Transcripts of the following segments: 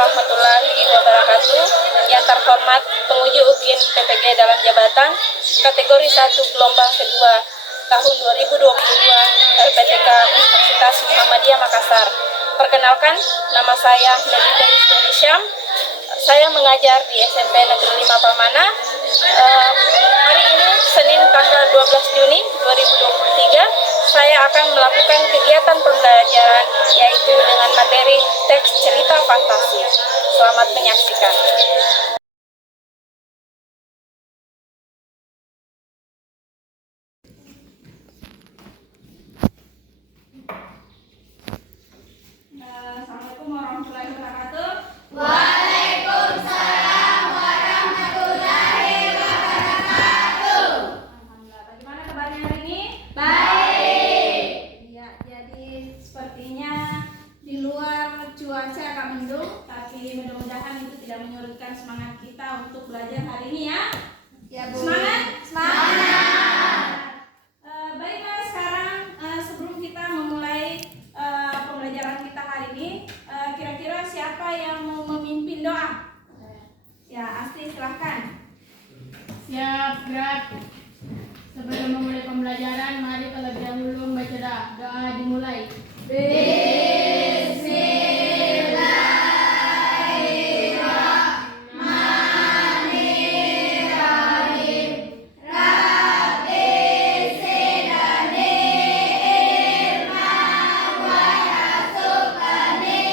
warahmatullahi wabarakatuh. Yang terhormat penguji ujian PPG dalam jabatan kategori 1 gelombang kedua tahun 2022 LPTK Universitas Muhammadiyah Makassar. Perkenalkan, nama saya Melinda Yusni Syam. Saya mengajar di SMP Negeri 5 Palmana. Hari ini Senin tanggal 12 Juni 2023 saya akan melakukan kegiatan pembelajaran yaitu dengan materi teks cerita fantasi. Selamat menyaksikan. Assalamualaikum warahmatullahi wabarakatuh. Waalaikumsalam warahmatullahi wabarakatuh. Alhamdulillah. Bagaimana kabarnya hari ini? Baik. Ya, jadi sepertinya di luar cuaca agak mendung, tapi mudah-mudahan itu tidak menyurutkan semangat kita untuk belajar hari ini ya. Ya, Bu. Semangat? Semangat. Baiklah, sekarang sebelum kita memulai pembelajaran kita hari ini, kira-kira siapa yang mau memimpin doa? Ya, Asti, silahkan. Siap, gerak. Sebelum memulai pembelajaran, mari terlebih dahulu membaca doa. Doa dimulai. Bismillahirrahmanirrahim. Rabbi zidni ilman warzuqni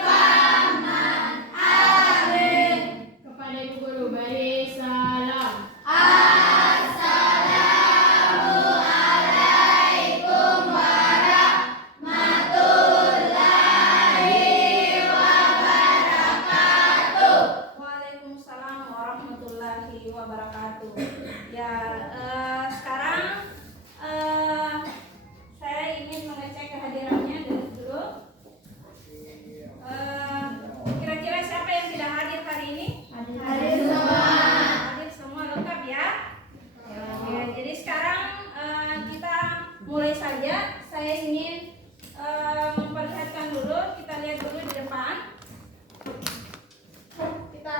fahman. Amin. Kepada Ibu Guru, beri salam. Assalamualaikum warahmatullahi wabarakatuh. Waalaikumsalam warahmatullahi wabarakatuh. Ya, sekarang saya ingin mengecek kehadirannya dulu. Kira-kira siapa yang tidak hadir hari ini? Hadir semua. Hadir semua, lengkap ya. Ya, jadi sekarang kita mulai saja. Saya ingin memperlihatkan dulu. Kita lihat dulu di depan. Kita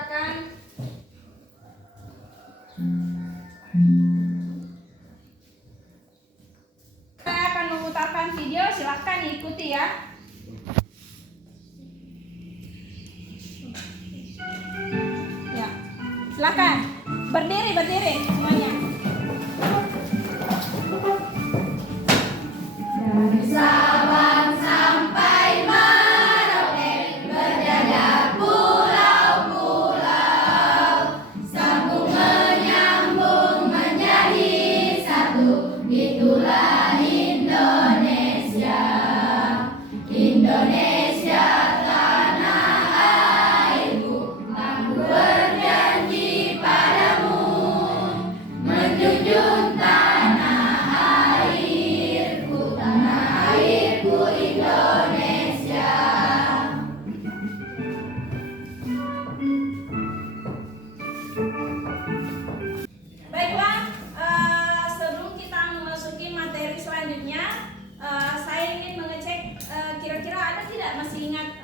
akan memutarkan video. Silahkan ikuti ya. Ya, silahkan berdiri semuanya. Dari Sabang sampai Merauke, berjajah pulau-pulau, sambung menyambung menjadi satu. Itulah Indonesia, Indonesia tanah airku. Aku berjanji padamu, menjunjung tanah airku Indonesia. Baiklah, sebelum kita memasuki materi selanjutnya, saya ingin mengecek kira-kira ada tidak masih ingat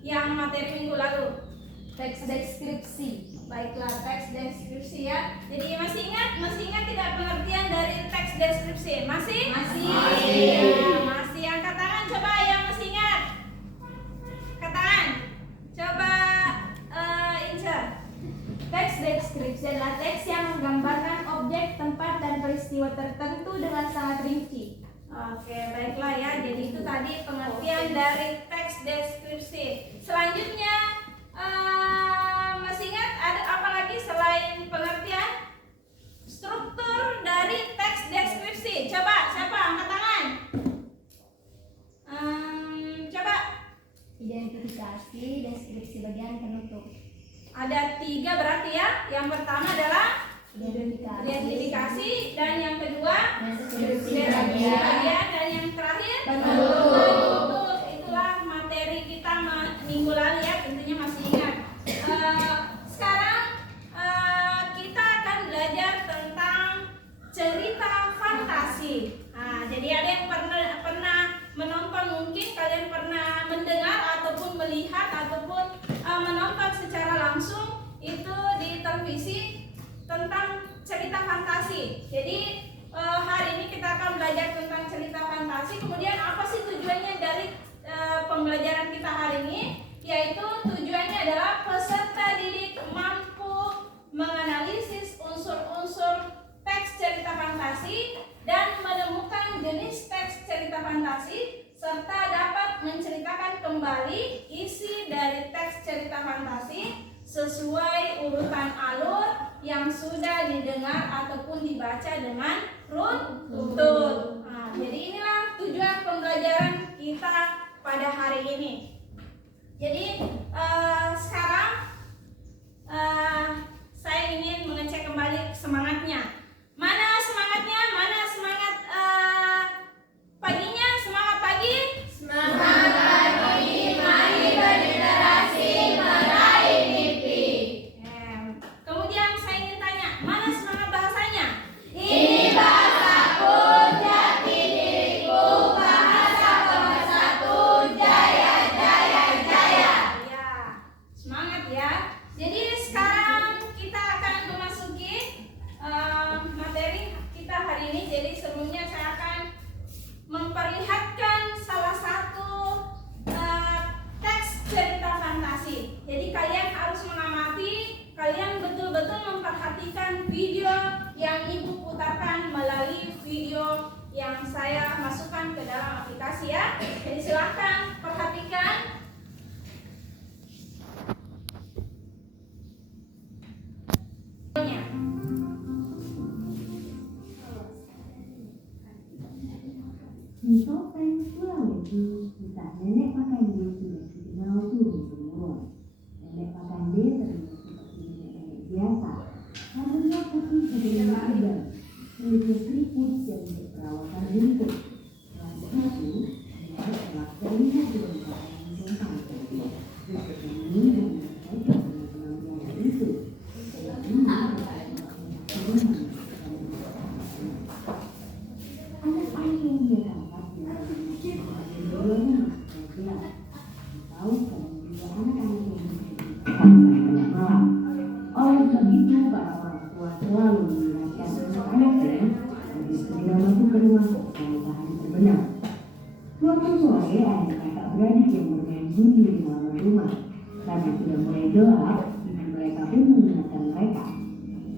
yang materi minggu lalu? Teks deskripsi. Baiklah, teks deskripsi ya. Jadi masih ingat tidak pengertian dari teks deskripsi? Masih? Masih. Ya, masih. Angkat tangan coba yang masih ingat. Angkat tangan. Coba Inca. Teks deskripsi adalah teks yang menggambarkan objek, tempat, dan peristiwa tertentu dengan sangat rinci. Oke, baiklah ya. Jadi itu tadi pengertian dari teks deskripsi. Selanjutnya masih ingat ada apa lagi selain pengertian? Struktur dari teks deskripsi. Coba siapa angkat tangan? Coba. Identifikasi, deskripsi bagian penutup. Ada 3 berarti ya. Yang pertama adalah Identifikasi, dan yang kedua deskripsi bagian, bagian dan yang terakhir penutup. penutup. Itulah materi kita minggu lalu ya, tentunya masih ingat. Sekarang kita akan belajar tentang cerita fantasi. Nah, jadi ada yang pernah menonton, mungkin kalian pernah mendengar ataupun melihat ataupun menonton secara langsung itu di televisi tentang cerita fantasi. Jadi hari ini kita akan belajar tentang cerita fantasi. Kemudian apa sih tujuannya dari pembelajaran kita hari ini? Yaitu tujuannya adalah peserta didik mampu menganalisis unsur-unsur teks cerita fantasi dan menemukan jenis teks cerita fantasi serta dapat menceritakan kembali isi dari teks cerita fantasi sesuai urutan alur yang sudah didengar ataupun dibaca dengan runtut. Nah, jadi inilah tujuan pembelajaran kita pada hari ini. Jadi sekarang saya ingin mengecek kembali semangatnya. Mana semangatnya? Mana semangat paginya? Semangat pagi? Semangat pagi, mari berliterasi, meraih mimpi. Kemudian saya ingin tanya, mana semangat bahasanya? Ini bahasaku, jati diriku, bahasa pemersatu, jaya, jaya, jaya. Ya, semangat ya. Jadi sekarang kita akan memasuki materi kita hari ini. Jadi sebelumnya saya akan memperlihatkan salah satu teks cerita fantasi. Jadi kalian harus mengamati, kalian betul-betul memperhatikan video yang ibu putarkan melalui video yang saya masukkan ke dalam aplikasi ya. Jadi silahkan perhatikan. Di topeng Sulawesi, kisah nenek Pakande sudah dikenal turun-temurun. Nenek Pakande terlihat seperti nenek biasa, rambutnya putih sebelum sedang, kulitnya keriput dan berperawatan rumput. Rambutnya itu telah terlihat di bawah yang tumpang tadi. Ini menunjukkan penampilan itu. Anak-anak yang dia tangkap tahu kan juga anak-anak yang malam. Oleh sebab itu para orang tua selalu mengingatkan anak-anaknya agar segera masuk ke rumah setelah hari terbenam. Suatu sore ada kakak beradik yang bermain judi di halaman rumah. Karena sudah mulai gelap, ibu mereka pun mengingatkan mereka.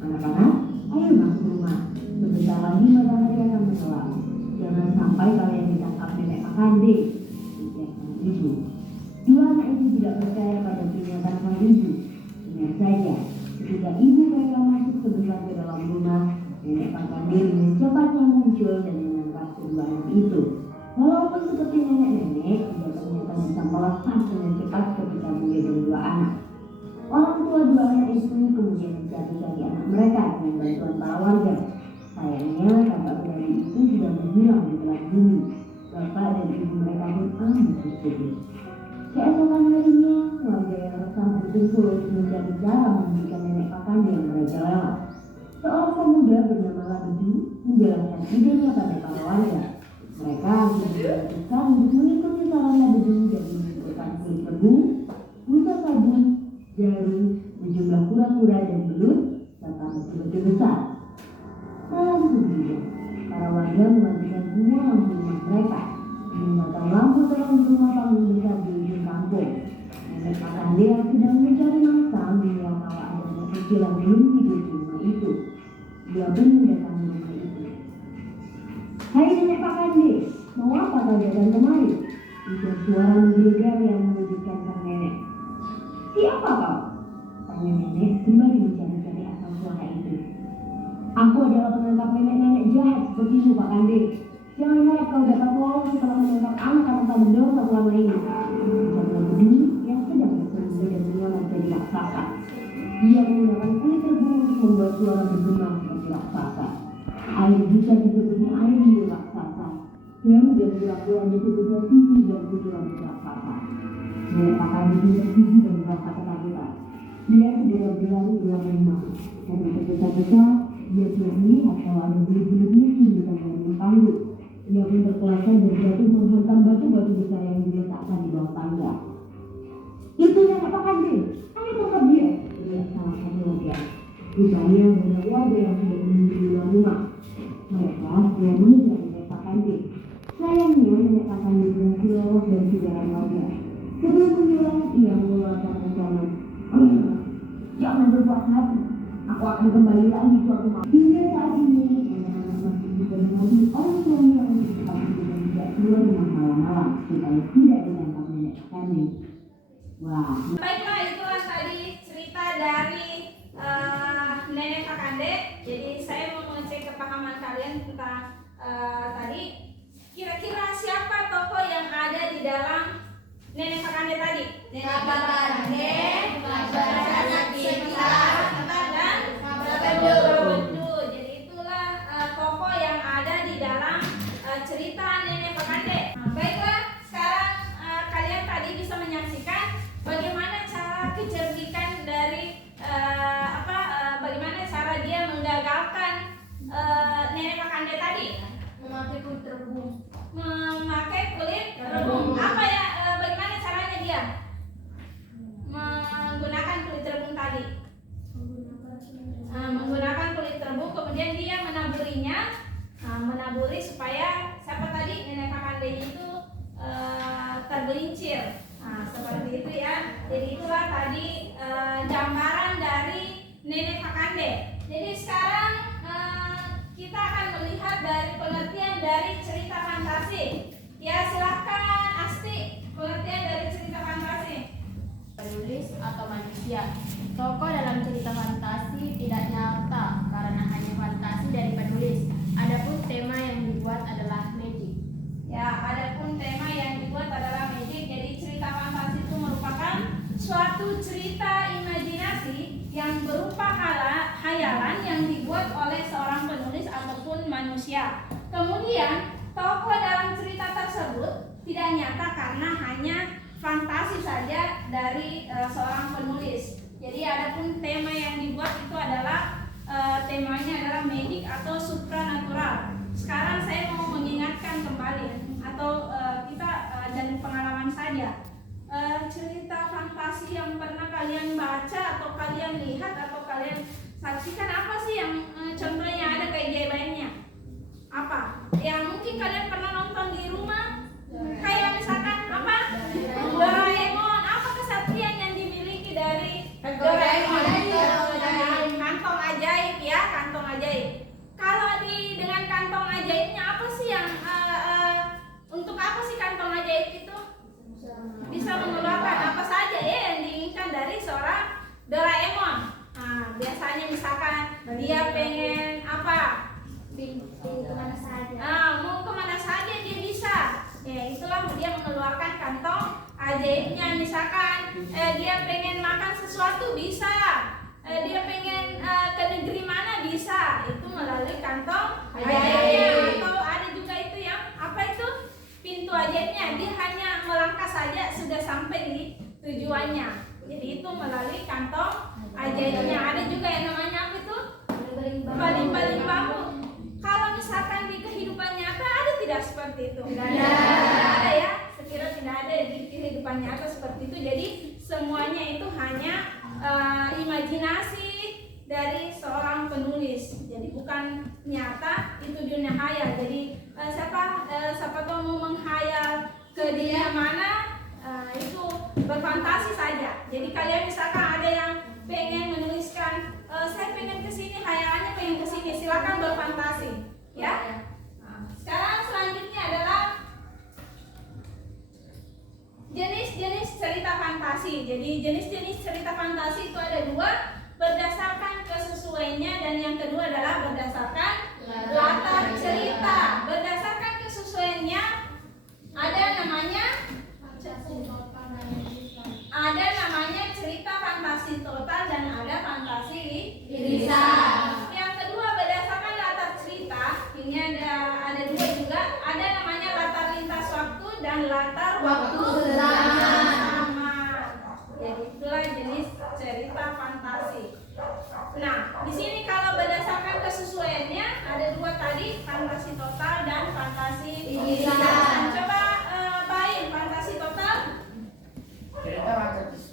Anak-anak, ayo masuk rumah. Sebentar lagi matahari akan mengelam. Jangan sampai kalian ditangkap nenek Pakande. Ibu. Dua anak itu tidak percaya pada peringatan sang ibu. Benar saja, ketika ibu mereka masuk sebentar ke dalam rumah, nenek Pakande dengan cepatnya muncul dan menangkap kedua anak itu. Walaupun seperti nenek-nenek, dia ternyata bisa melesat dengan cepat ketika menggendong dua anak. Orang tua dua anak itu kemudian mencari-cari anak mereka dengan bantuan para warga. Sayangnya kakak beradik itu sudah menghilang di telan bumi. Bapak dan ibu mereka pun amat bersedih. Keesokan harinya, warga yang resah berkumpul untuk mencari cara menghentikan nenek Pakande yang merajalela. Seorang pemuda bernama Labedu menjelaskan idenya pada para warga. Mereka akhirnya memutuskan untuk mengikuti saran Labedu dan mengumpulkan kulit rebung, busa sabun, jarum, sejumlah kura-kura dan belut, serta batu-batu besar. Kemudian, para warga mematikan semua lampu rumah mereka, meninggalkan lampu terang di rumah panggung besar di ujung kampung. Nenek Pakande yang sedang mencari mangsa melihat bahwa ada anak kecil yang belum tidur di rumah itu. Dia pun mendatangi rumah itu. Hai nenek Pakande, mau apa kau datang kemari? Ujar suara menggelegar yang mengejutkan sang nenek. Siapa kau? Tanya nenek sembari mencari-cari asal suara itu. Aku adalah penangkap nenek-nenek jahat sepertimu Pakande. Jangan harap kau dapat lolos setelah menangkap anak-anak tak berdosa selama ini. Ujar Labedu yang sedang bersembunyi dan menyamar jadi raksasa. Dia menggunakan kulit rebung untuk membuat suara bergema seperti raksasa. Air bisa disebutnya air liur raksasa. Jarum dan kura-kura disebutnya sisi dan kucuran raksasa. Nenek Pakande itu tergigit dan merasa ketakutan. Dia segera berlari keluar rumah. Dan tergesa-gesa dia tidak melihat kalau ada bulu-bulu musuh di tengah panggung. Dia pun terpeleset dan jatuh menghantam batu-batu besar yang diletakkan di bawah tangga. Itu yang katakan deh, hanya tempat dia. Lihat salah satu wajah. Rupanya banyak warga yang sudah menunggu di luar rumah. Mereka sudah mengejar nenek Pak Kande. Sayangnya nenek Pak Kande berhasil lolos dari kejaran warga. Sebelum menyerang, ia mengeluarkan ancaman. Jangan berbuat hati. Aku akan kembali lagi suatu malam. Hingga saat ini, anak-anak masih juga menghadapi orang tuanya untuk tetap dan tidak keluar rumah malam-malam supaya tidak berdampak nenek Pak Kande. Wah. Baiklah, itulah tadi cerita dari nenek Pak Kande. Jadi saya mau mengecek kepahaman kalian tentang tadi. Kira-kira siapa tokoh yang ada di dalam nenek Pak Kande tadi? Nenek Pak Kande, Bapak Cinta, dan Bapak Bedu. Jadi itulah tokoh yang ada di dalam cerita nenek Pak Kande. Baiklah, sekarang kalian tadi bisa menyaksikan bagaimana cara kecerdikan dari bagaimana cara dia menggagalkan nenek Pak Kande tadi. Memakai kulit rebung. Apa ya? Bagaimana caranya dia menggunakan kulit rebung tadi? Menggunakan kulit rebung, kemudian dia menaburi supaya siapa tadi nenek Pak Kande itu tergelincir. Seperti itu ya. Jadi itulah tadi gambaran dari nenek Pak Kande. Jadi sekarang kita akan melihat dari pengertian dari cerita fantasi. Ya, silahkan Asti, pengertian dari cerita fantasi. Penulis atau manusia. Tokoh dalam cerita fantasi tidak nyata karena hanya fantasi dari penulis. Adapun tema yang dibuat adalah magic. Ya, adapun tema yang dibuat adalah magic. Jadi cerita fantasi itu merupakan suatu cerita imajinasi yang berupa hayalan yang dibuat oleh seorang penulis ataupun manusia. Kemudian tokoh dalam cerita tersebut tidak nyata karena hanya fantasi saja dari seorang penulis. Jadi adapun tema yang dibuat itu adalah temanya adalah magic atau supranatural. Sekarang saya mau mengingatkan kembali atau kita dari pengalaman saja cerita fantasi yang pernah kalian baca atau kalian lihat atau kalian saksikan apa sih yang contohnya ada keajaibannya? Apa? Ya mungkin kalian pernah nonton di rumah kayak misalkan apa? Doraemon. Apa kesaktian yang dimiliki dari Doraemon? Kantong ajaib ya, kantong ajaib. Kalau dengan kantong ajaibnya apa sih yang untuk apa sih kantong ajaib itu? Bisa mengeluarkan apa saja ya yang diinginkan dari seorang Doraemon. Biasanya misalkan dia pengen apa? Kemana saja. Mau kemana saja dia bisa. Ya itulah dia mengeluarkan kantong ajaibnya. Misalkan dia pengen makan sesuatu bisa. Dia pengen ke negeri mana bisa. Itu melalui kantong ajaibnya. Atau ada juga itu yang apa itu? Pintu ajaibnya. Dia hanya melangkah saja sudah sampai di tujuannya. Jadi itu melalui kantong ajaibnya. Ada juga yang namanya apa itu? Baling-baling bambu. Kalau misalkan di kehidupan nyata ada tidak seperti itu? Tidak ada ya. Sekiranya tidak ada di kehidupan nyata seperti itu. Jadi semuanya itu hanya imajinasi dari seorang penulis. Jadi bukan nyata, itu dunia hayal. Jadi siapa tahu mau menghayal ke dunia mana, itu berfantasi saja. Jadi kalian misalkan ada yang pengen menuliskan saya pengen kesini, hayalannya pengen kesini, silakan berfantasi ya. Sekarang selanjutnya adalah jenis-jenis cerita fantasi. Jadi jenis-jenis cerita fantasi itu ada dua, berdasarkan kesesuaiannya, dan yang kedua adalah berdasarkan latar cerita. Berdasarkan kesesuaiannya ada namanya cerita fantasi total dan ada fantasi irisan. Yang kedua berdasarkan latar cerita, ini ada dua juga, ada namanya latar lintas waktu dan latar waktu sama. Jadi itulah jenis cerita fantasi. Nah, di sini kalau berdasarkan kesesuaiannya ada dua tadi, fantasi total dan fantasi irisan. Coba Baim, fantasi total. Cerita fantasi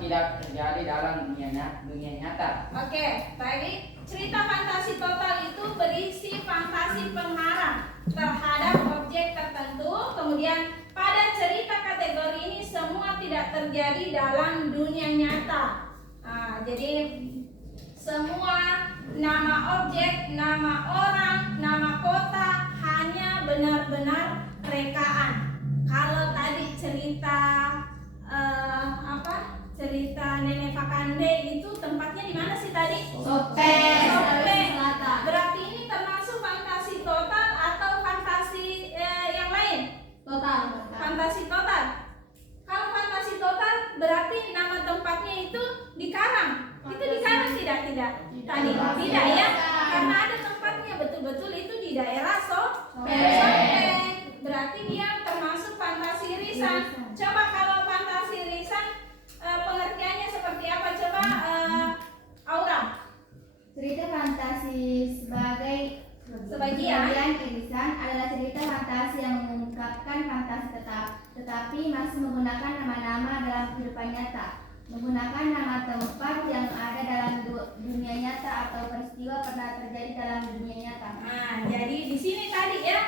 tidak terjadi dalam dunia nyata. Oke, tadi cerita fantasi total itu berisi fantasi pengharap terhadap objek tertentu. Kemudian pada cerita kategori ini semua tidak terjadi dalam dunia nyata. Jadi semua nama objek, nama orang, nama kota hanya benar-benar rekaan. Kalau tadi cerita cerita Nenek Pakande itu tempatnya di mana sih tadi? Sopeng. Berarti ini termasuk fantasi total atau fantasi yang lain? Total. Fantasi total. Kalau fantasi total berarti nama tempatnya itu dikarang. Itu dikarang tidak? Tadi tidak ya? Karena ada tempatnya betul-betul itu di daerah Sopeng. Berarti dia termasuk fantasi risan. Coba kalau fantasi risan pengertiannya seperti apa? Coba Aura. Cerita fantasi sebagian irisan adalah cerita fantasi yang mengungkapkan fantasi tetapi masih menggunakan nama-nama dalam kehidupan nyata, menggunakan nama tempat yang ada dalam dunia nyata atau peristiwa pernah terjadi dalam dunia nyata. Nah, jadi di sini tadi ya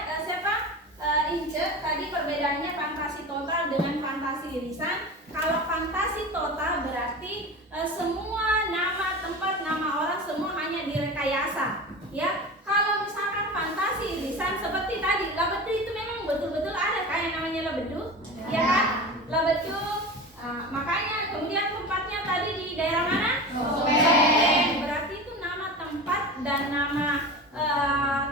Ince tadi perbedaannya fantasi total dengan fantasi irisan. Kalau fantasi total berarti semua nama tempat, nama orang semua hanya direkayasa. Ya, kalau misalkan fantasi irisan seperti tadi, labedu itu memang betul-betul ada kayak namanya labedu, ya kan? Labedu, makanya kemudian tempatnya tadi di daerah mana? Sopeng. Berarti itu nama tempat dan nama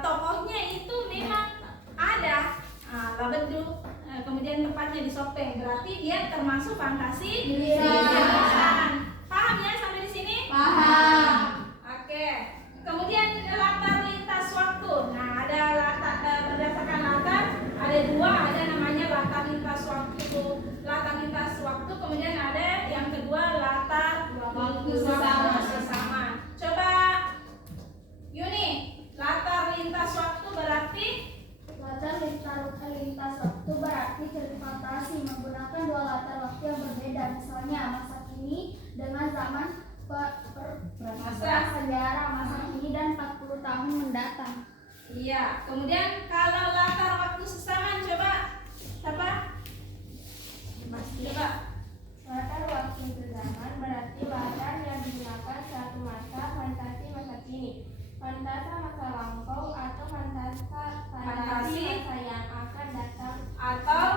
tokohnya itu memang ada. Labedu, kemudian tempatnya di Sopeng. Berarti dia termasuk fantasi irisan. Paham ya sampai di sini? Paham. Oke. Kemudian latar lintas waktu. Nah, ada berdasarkan latar ada dua, ada namanya latar lintas waktu. Latar lintas waktu, kemudian ada yang kedua latar waktu sesama. Coba Yuni, latar lintas waktu berarti Latar lintas waktu berarti cerita fantasi menggunakan dua latar waktu yang berbeda, misalnya masa kini dengan zaman sejarah masa kini dan 40 tahun mendatang. iya. Kemudian kalau latar waktu sesama coba siapa? Coba. Latar waktu zaman berarti latar yang digunakan suatu masa fantasi masa kini, fantasa masa lampau atau fantasi masa yang akan datang Atau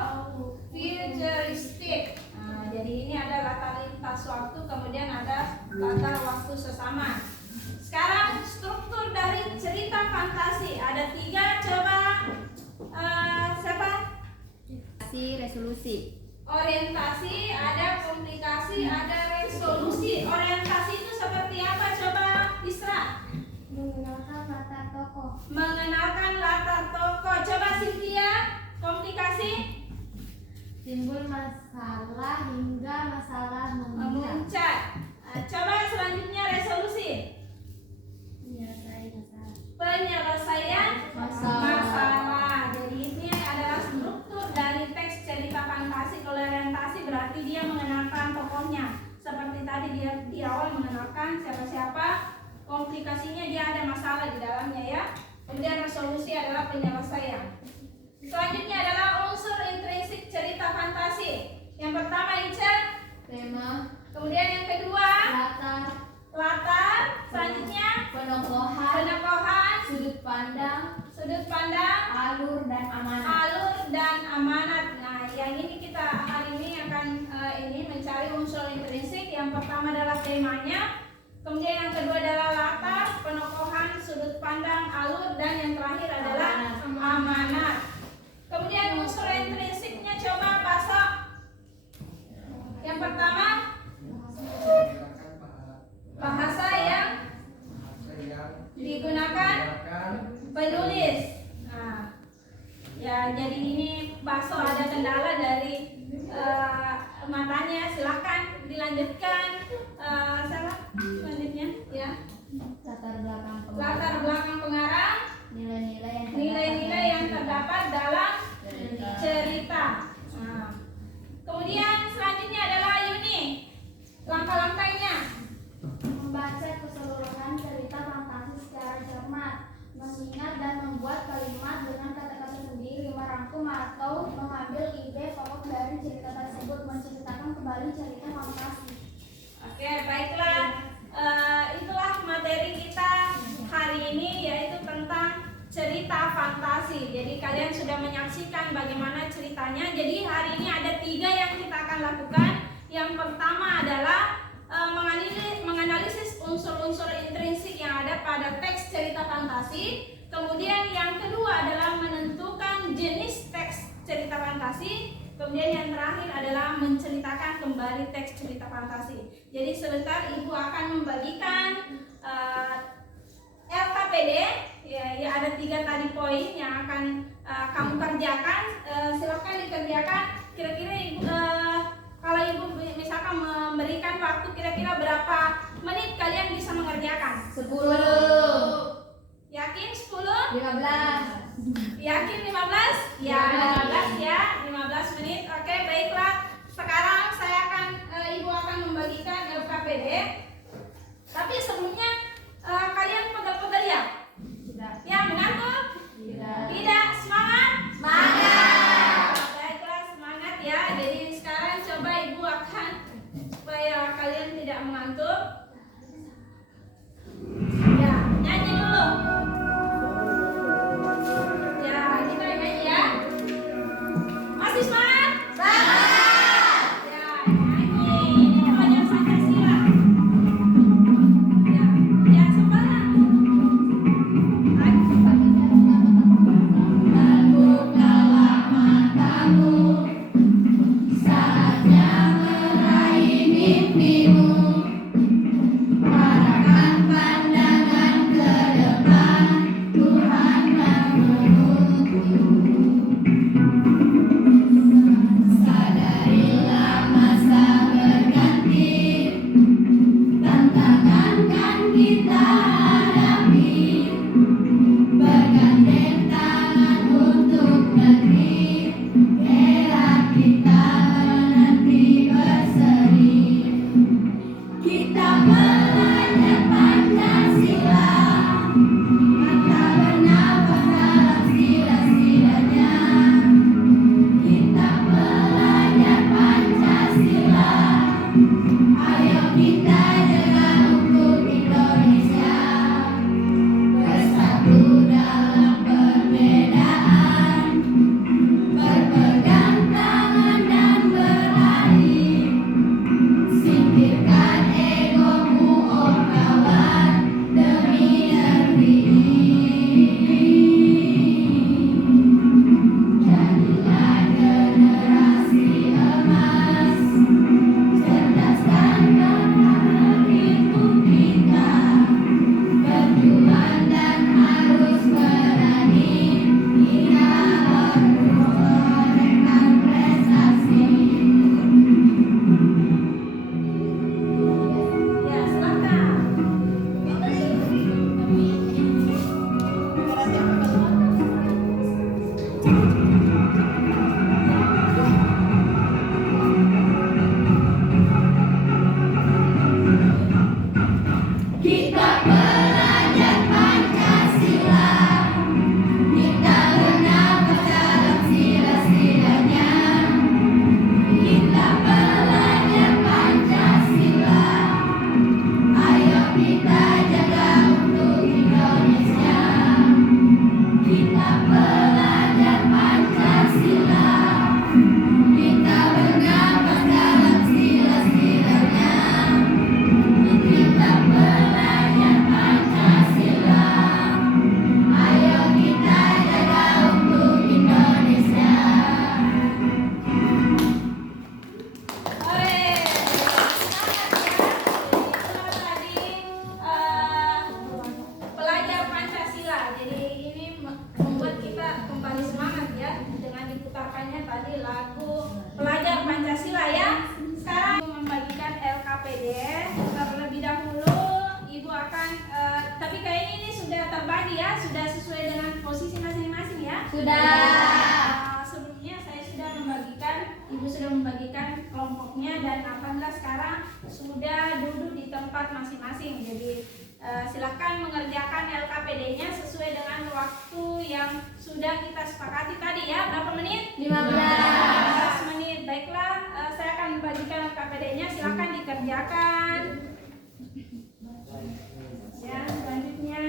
futuristik. Nah, jadi ini ada latar lintas waktu, kemudian ada latar waktu sesama. Sekarang struktur dari cerita fantasi ada 3. Coba siapa? Resolusi. Orientasi, ada komplikasi, ada resolusi. Orientasi itu seperti apa? Coba Isra. Mengenalkan latar tokoh. Mengenalkan latar tokoh. Coba Cynthia. Komplikasi. Timbul masalah hingga masalah Memuncak. Coba selanjutnya resolusi. Penyelesaian masalah. Jadi ini adalah struktur dari teks cerita fantasi. Kalau orientasi berarti dia mengenalkan tokohnya. Seperti tadi dia di awal mengenalkan siapa-siapa. Komplikasinya dia ada masalah di dalamnya ya. Kemudian resolusi adalah penyelesaian. Selanjutnya adalah unsur intrinsik cerita fantasi. Yang pertama Ica, tema, kemudian yang kedua latar, selanjutnya penokohan, sudut pandang, alur dan amanat. Nah, yang ini kita hari ini akan mencari unsur intrinsik. Yang pertama adalah temanya, kemudian yang kedua adalah latar, penokohan, sudut pandang, alur, dan yang terakhir adalah amanat. Kemudian unsur intrinsiknya coba pasok. Yang pertama bahasa yang digunakan penulis. Nah, ya jadi ini Baso ada kendala dari matanya. Silakan dilanjutkan. Siapa selanjutnya? fantasi. Jadi kalian sudah menyaksikan bagaimana ceritanya. Jadi hari ini ada 3 yang kita akan lakukan. Yang pertama adalah menganalisis unsur-unsur intrinsik yang ada pada teks cerita fantasi. Kemudian yang kedua adalah menentukan jenis teks cerita fantasi. Kemudian yang terakhir adalah menceritakan kembali teks cerita fantasi. Jadi sebentar Ibu akan membagikan LKPD. Ya, ada 3 tadi poin yang akan kamu kerjakan. Silakan dikerjakan. Kira-kira Ibu, kalau Ibu misalkan memberikan waktu kira-kira berapa menit kalian bisa mengerjakan? 10. Yakin 10? 15. Yakin 15? Ya, 15 ya, 15 menit. Oke, baiklah. Sekarang saya akan Ibu akan membagikan LKPD. Tapi sebelumnya kalian pegel-pegel ya? Tidak. Ya, mengantuk? Tidak. Tidak. Semangat? Semangat. Baiklah, semangat ya. Jadi sekarang coba Ibu akan supaya kalian tidak mengantuk. Ya, nyanyi dulu. Ya, kita nyanyi ya. Masih semangat? Semangat. Ya, nyanyi. Ini pelajaran Pancasila. Ya, ya semangat. Terbukalah matamu, saatnya meraih mimpimu. Arahkan pandangan ke depan, Tuhan menunggu. Sadarilah masa berganti, tantangan kan kita hadapi. Bergandeng tangan untuk negeri, era kita menanti berseri. Kita belajar Pancasila, mata bernafas dalam sila-silanya. Kita belajar Pancasila, ayo kita jaga untuk Indonesia. Bersatu dalam perbedaan, berpegang tangan dan berlari. Singkirkan egomu, oh kawan, demi negeri ini. Jadilah generasi emas, cerdaskan negeri untuk kita. Berjuang dan harus berani, kita menorehkan prestasi. Ya, silakan. Kita belajar Pancasila, kita bernafas dalam sila-silanya. Kita belajar Pancasila, ayo kita jaga untuk Indonesia. Kita belajar Pancasila, kita bernafas dalam sila-silanya. Kita belajar Pancasila, ayo kita jaga untuk Indonesia. Ore, semangat ya. Itulah tadi pelajar Pancasila. Jadi ini membuat kita kembali semangat ya dengan diputarkannya tadi lagu pelajar Pancasila ya. Sekarang membagikan LKPD. Terlebih dahulu Ibu akan tapi kayaknya ini sudah terbagi ya, sudah sesuai dengan posisi masing-masing ya. Sudah. Sebelumnya saya sudah membagikan, Ibu sudah membagikan kelompoknya dan alhamdulillah sekarang sudah duduk di tempat masing-masing. Jadi silakan mengerjakan LKPD-nya sesuai dengan waktu yang sudah kita sepakati tadi ya. Berapa menit? 15 menit. Baiklah, saya akan membagikan LKPD-nya. Silakan dikerjakan. Ya, selanjutnya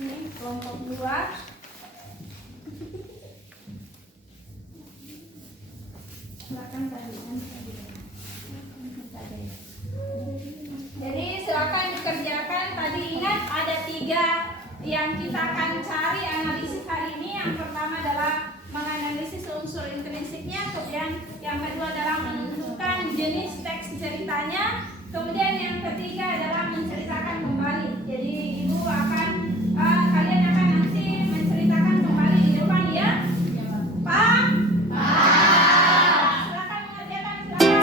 ini kelompok tiga yang kita akan cari analisis hari ini. Yang pertama adalah menganalisis unsur intrinsiknya, kemudian yang kedua adalah menentukan jenis teks ceritanya, kemudian yang ketiga adalah menceritakan kembali. Jadi ibu akan kalian akan nanti menceritakan kembali di depan ya. Pak? Silakan mengerjakan, silakan.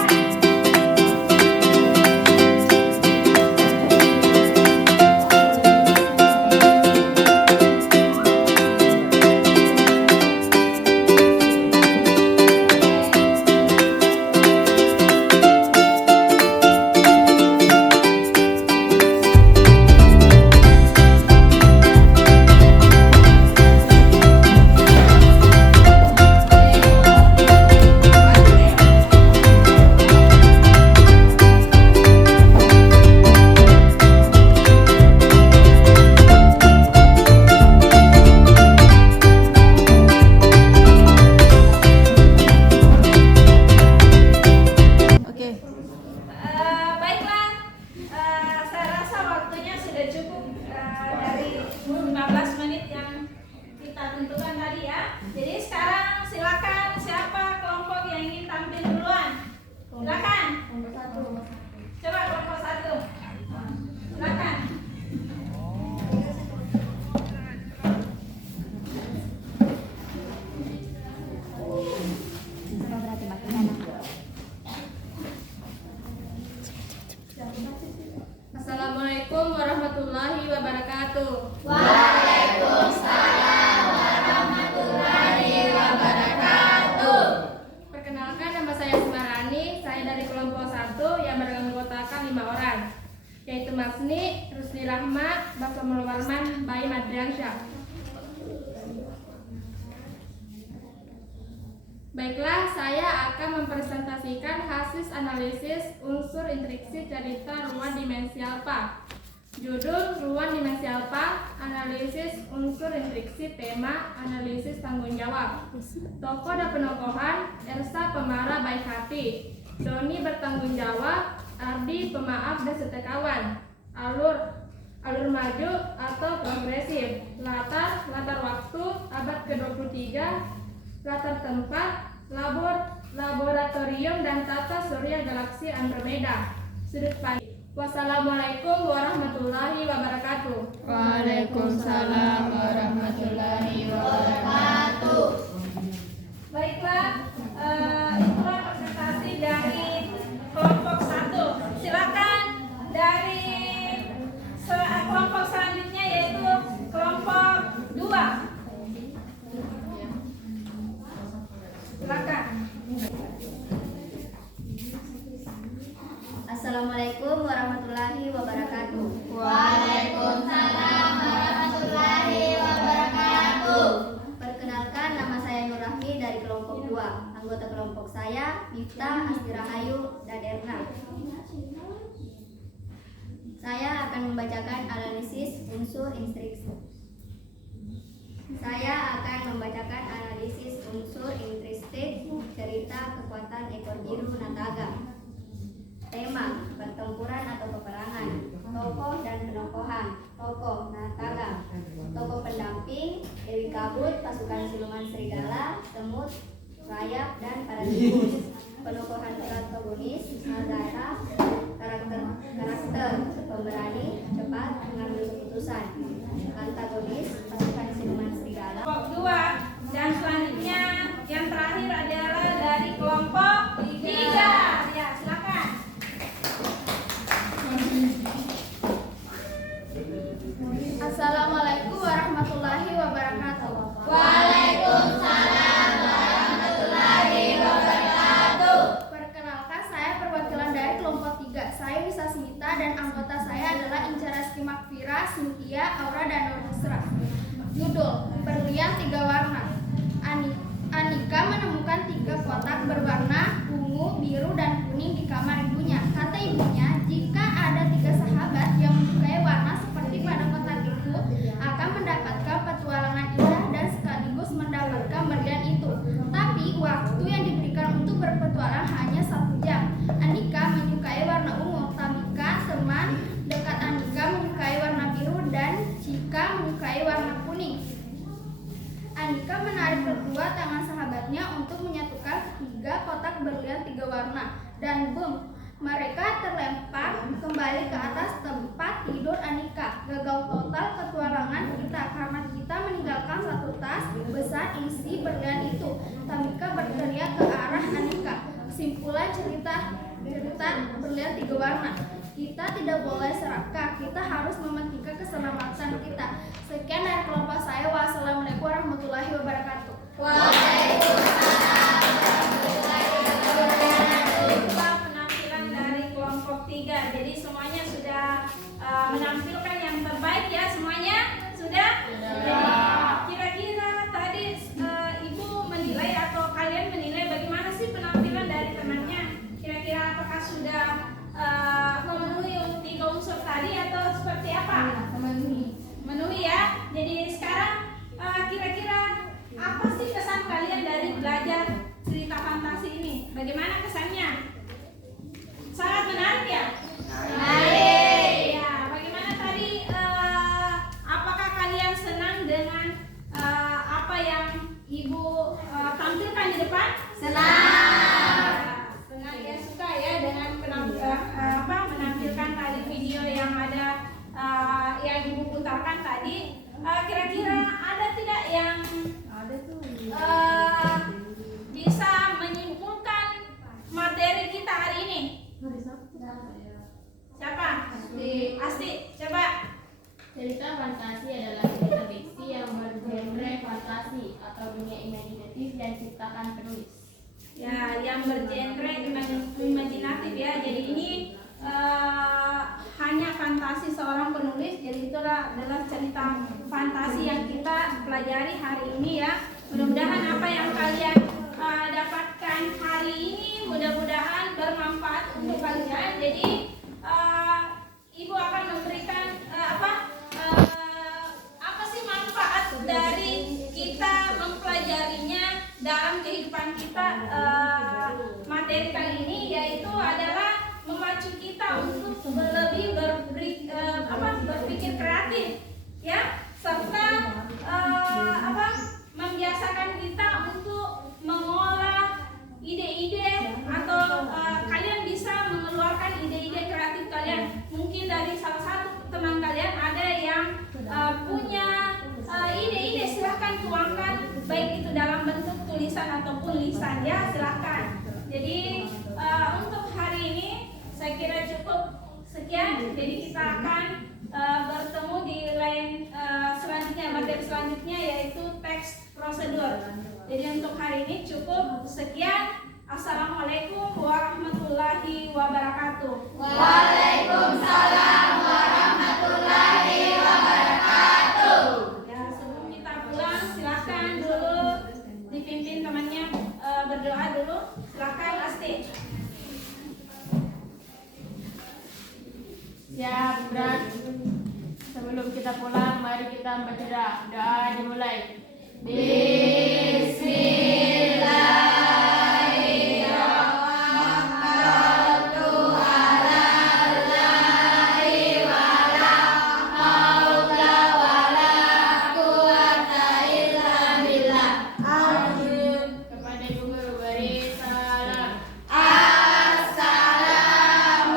Baiklah, saya rasa waktunya sudah cukup dari 15 menit yang kita tentukan tadi ya. Jadi sekarang silakan siapa kelompok yang ingin tampil duluan? Silakan. Coba kelompok 1. Silakan. Assalamualaikum warahmatullahi wabarakatuh. Waalaikumsalam warahmatullahi wabarakatuh. Perkenalkan, nama saya Semarani. Saya dari kelompok 1 yang beranggotakan 5 orang, yaitu Masni, Rusli Rahma, Basomul Warman, Bayi Madriansyah. Baiklah, saya akan mempresentasikan hasil analisis unsur intriksi cerita ruang dimensi alfa. Judul ruang dimensi alfa, analisis unsur intriksi, tema analisis tanggung jawab. Tokoh dan penokohan: Elsa pemarah baik hati, Doni bertanggung jawab, Ardi pemaaf dan setekawan. Alur maju atau progresif. Latar waktu abad ke-23. Latar tempat laboratorium dan tata surya galaksi Andromeda. Sudut pandang. Wassalamualaikum warahmatullahi wabarakatuh. Waalaikumsalam warahmatullahi wabarakatuh. Baiklah, itulah presentasi dari kelompok 1. Silakan dari kelompok selanjutnya, yaitu kelompok 2. Silakan. Assalamualaikum warahmatullahi wabarakatuh. Waalaikumsalam warahmatullahi wabarakatuh. Perkenalkan, nama saya Nur Rahmi dari kelompok 2. Anggota kelompok saya Miftah, Astirahayu, dan Erna. Saya akan membacakan analisis unsur intriksi. cerita kekuatan ekor biru Nataga. Tema, pertempuran atau peperangan. Tokoh dan penokohan. Tokoh Nataga. Tokoh pendamping Dewi Kabut, pasukan siluman serigala, semut, rayap, dan para tikus. Penokohan protagonis Nazara, karakter pemberani, cepat mengambil keputusan. Antagonis pasukan siluman serigala. Kelompok 2 dan selanjutnya yang terakhir adalah dari kelompok 3. Ya, silakan. Assalamualaikum warahmatullahi wabarakatuh. Waalaikumsalam warahmatullahi wabarakatuh. Perkenalkan, saya perwakilan dari kelompok 3. Saya Nisa Smita dan anggota saya adalah Inca Reski Makfira, Cynthia, Aura, dan Nur Husra. Judul, berlian 3 warna. Anika menemukan 3 kotak berwarna ungu, biru, dan kuning di kamar ibunya. Kata ibunya, jika ada 3 sahabat yang menyukai warna seperti pada kotak itu, akan mendapatkan petualangan indah dan sekaligus mendapatkan berlian itu. Tapi waktu yang diberikan untuk berpetualang hanya 1 jam. Anika menyukai warna ungu. Tamika, teman dekat Anika, menyukai warna biru, dan kotak berlian 3 warna. Dan boom, mereka terlempar kembali ke atas tempat tidur Anika. Gagal total petualangan kita karena kita meninggalkan satu tas besar isi berlian itu. Tamika berteriak ke arah Anika. Kesimpulan cerita berlian 3 warna. Kita tidak boleh serakah, kita harus mementingkan keselamatan kita. Sekian dari kelompok saya. Wassalamualaikum warahmatullahi wabarakatuh. Penampilan dari kelompok 3. Jadi semuanya sudah menampilkan yang terbaik ya, semuanya sudah. Kira-kira tadi Ibu menilai atau kalian menilai bagaimana sih penampilan dari temannya? Kira-kira apakah sudah memenuhi 3 unsur tadi atau seperti apa? Memenuhi ya. Jadi sekarang kira-kira apa sih kesan kalian dari belajar cerita fantasi ini? Bagaimana kesannya? Sangat menarik ya? Menarik. Ya, bagaimana tadi? Apakah kalian senang dengan apa yang Ibu tampilkan di depan? Senang. Senang ya, suka ya dengan menampilkan tadi video yang ada yang Ibu putarkan tadi. Kira-kira ada tidak yang bisa menyimpulkan materi kita hari ini? Siapa? Asti, coba. Cerita fantasi adalah cerita fiksi yang bergenre fantasi atau dunia imajinatif yang diciptakan penulis. Ya, yang bergenre imajinatif ya. Jadi ini hanya fantasi seorang penulis. Jadi itulah adalah cerita fantasi yang kita pelajari hari ini ya. Mudah-mudahan apa yang kalian dapatkan hari ini mudah-mudahan bermanfaat untuk kalian. Jadi Ibu akan memberikan apa sih manfaat dari kita mempelajarinya dalam kehidupan kita. Materi kali ini yaitu adalah memacu kita untuk lebih berpikir kreatif ya, serta membiasakan kita untuk mengolah ide-ide atau kalian bisa mengeluarkan ide-ide kreatif kalian. Mungkin dari salah satu teman kalian ada yang punya ide-ide, silahkan tuangkan, baik itu dalam bentuk tulisan ataupun lisan ya, silahkan. Jadi untuk hari ini saya kira cukup sekian. Jadi kita akan bertemu di lain selanjutnya, materi selanjutnya yaitu teks prosedur. Jadi untuk hari ini cukup sekian. Assalamualaikum warahmatullahi wabarakatuh. Waalaikumsalam warahmatullahi wabarakatuh. Ya, sebelum kita pulang silakan dulu dipimpin temannya berdoa dulu. Silakan Asti. Siap, Bran. Sebelum kita pulang, mari kita membaca doa dimulai. Kepada Ibu Guru, beri salam. Waalaikumsalam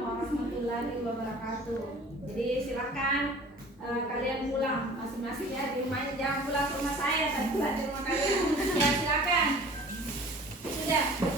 warahmatullahi wabarakatuh. Jadi silakan kalian pulang masing-masing ya, di rumahnya, jangan pulang ke rumah saya, tapi pulang di rumah kalian. Ya silakan. Sudah.